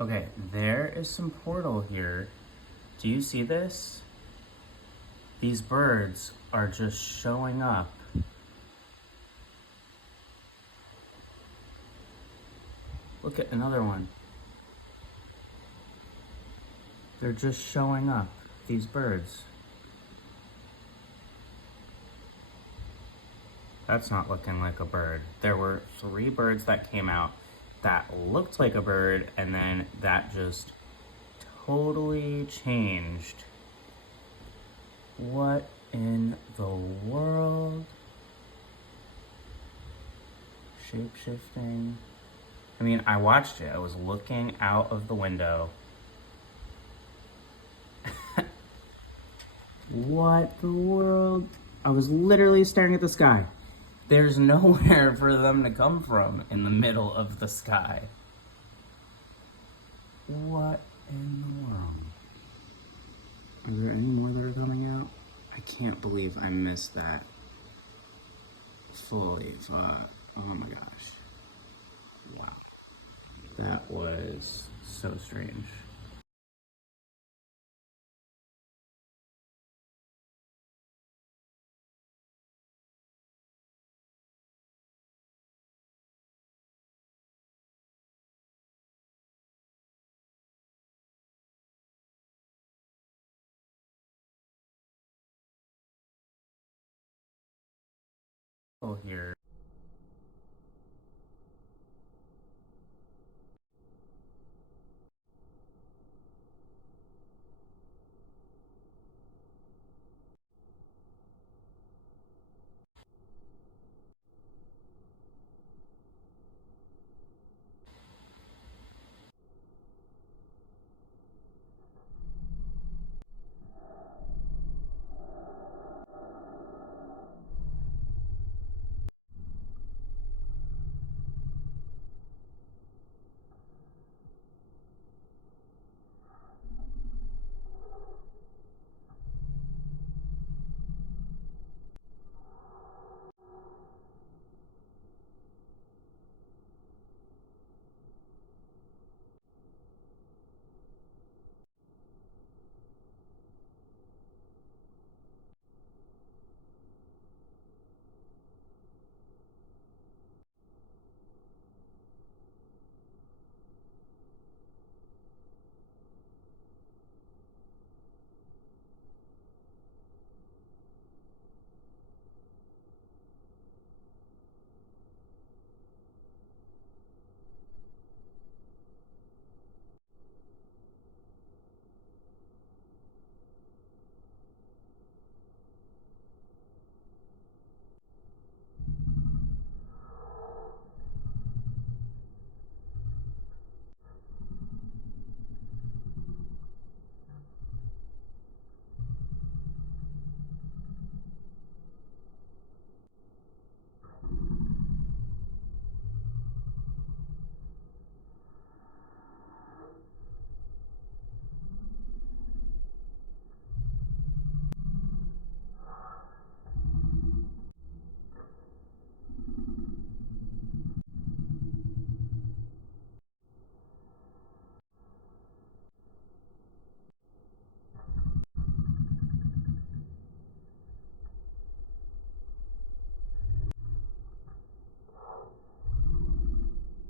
Okay, there is some portal here. Do you see this? These birds are just showing up. Look at another one. They're just showing up, these birds. That's not looking like a bird. There were 3 birds that came out that looked like a bird, and then that just totally changed. What in the world? Shape-shifting. I mean, I watched it. I was looking out of the window. What the world? I was literally staring at the sky. There's nowhere for them to come from in the middle of the sky. What in the world? Are there any more that are coming out? I can't believe I missed that. Fully fuck. Oh my gosh. Wow. That was so strange. Oh, here.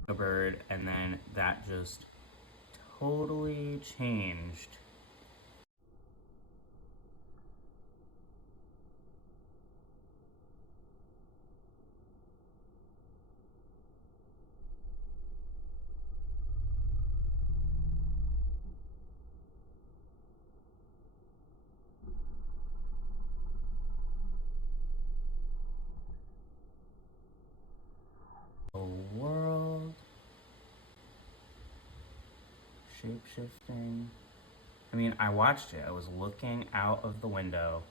A bird, and then that just totally changed. The world. Shape-shifting. I mean, I watched it. I was looking out of the window.